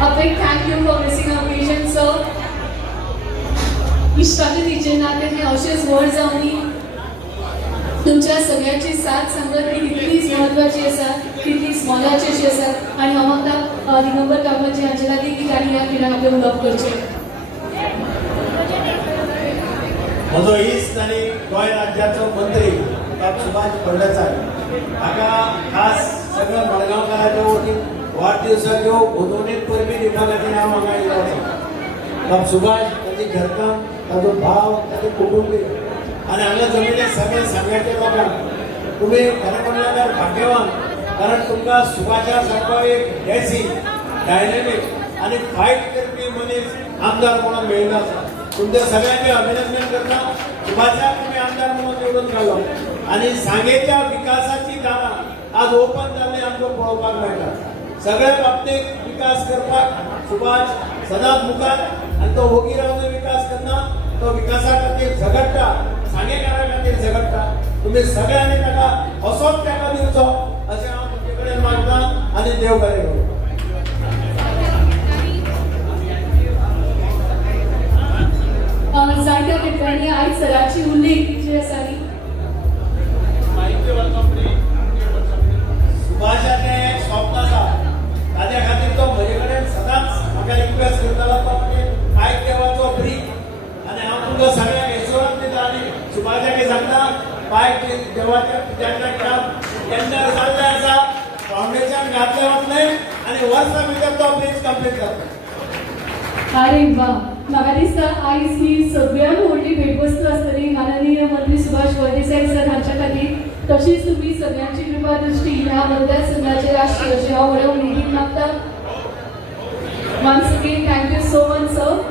A big thank you for gracing our occasion, sir. इष्टागतीचे नाते हे असेच वर जावनी तुमच्या सगळ्यांची साथ संगत ही कितलीच महत्वाची आसा, कितलीच मोलाची अशी आसा आणि हांव मागता दिगंबर कामतजी हांचे खातीर की ताणी ह्या खिणाक आपले उलोवप करचें. म्हजो इश्ट आनी गोंय राज्याचो मंत्री सुभाष फळदेसाय हाका खास सगळ्या मडगांवकारांच्या वतीन वाडदिवसाच्यो उदोनेक परबी दिवपा खातीर हांव हांगा येयलो आसा. सुभाष ताची घरकाम, ताजो भाव, ताचे कुटुंबीय आनी हांगा जमिल्ले सगळे सांग्याचे लोकांक तुमी खरें म्हणल्यार तर भाग्यवान, कारण तुमकां सुभाषा सारको एक देसी डायनेमीक आनी फायट करपी मनीस आमदार म्हणून मेळिल्लो आसा. तुमच्या सगळ्यांचे अभिनंदन करता. सुभाषाक तुमी आमदार म्हणून निवडून काडलो आनी सांगेच्या विकासाची दारां आज ओपन जाल्ली आमकां पळोवपाक मेळटा. सगळ्या बाबतींत विकास करपाक सुभाष सदांच मुखार आनी तो ओगी रावन विकास करना, तो विकासा खातीर झगडटा, सांगेकारा खातीर झगडटा. तुमी सगळ्यांनी ताका असोच तेंको दिवचो अशें हांव तुमचे कडेन मागतां आनी देव बरें करूं. जायत्या मित्रांनी आयज सराची उल्लेख जी आसा न्ही सुभाषाचें एक स्वप्न आसा, ताज्या खातीर तो म्हजे कडेन सदांच म्हाका रिक्वेस्ट करतालो तो म्हणजे कांयच देवाचो ब्रीज आनी हांव तुमकां सगळ्यांक एश्योरन्स दिता आनी सुभाषाक सांगता पायक देवाच्या पुजाच्या काम टेंडर जाल्लें आसा, फावंडेशन घातलें वतलें आनी वर्सां भितर तो ब्रीज कंप्लीट जातलो. अरे वा, म्हाका दिसता आयज ही सगळ्यांत व्हडली भेटवस्तू आसतली माननीय मंत्री सुभाष फळदेसाय सर हांच्या खातीर. तशीच तुम्ही सगळ्यांची कृपा दृष्टी ह्या मतदारसंघाचेर आसची अशें हांव व्हडल्या उमेदीन मागता. Once again thank you so much sir.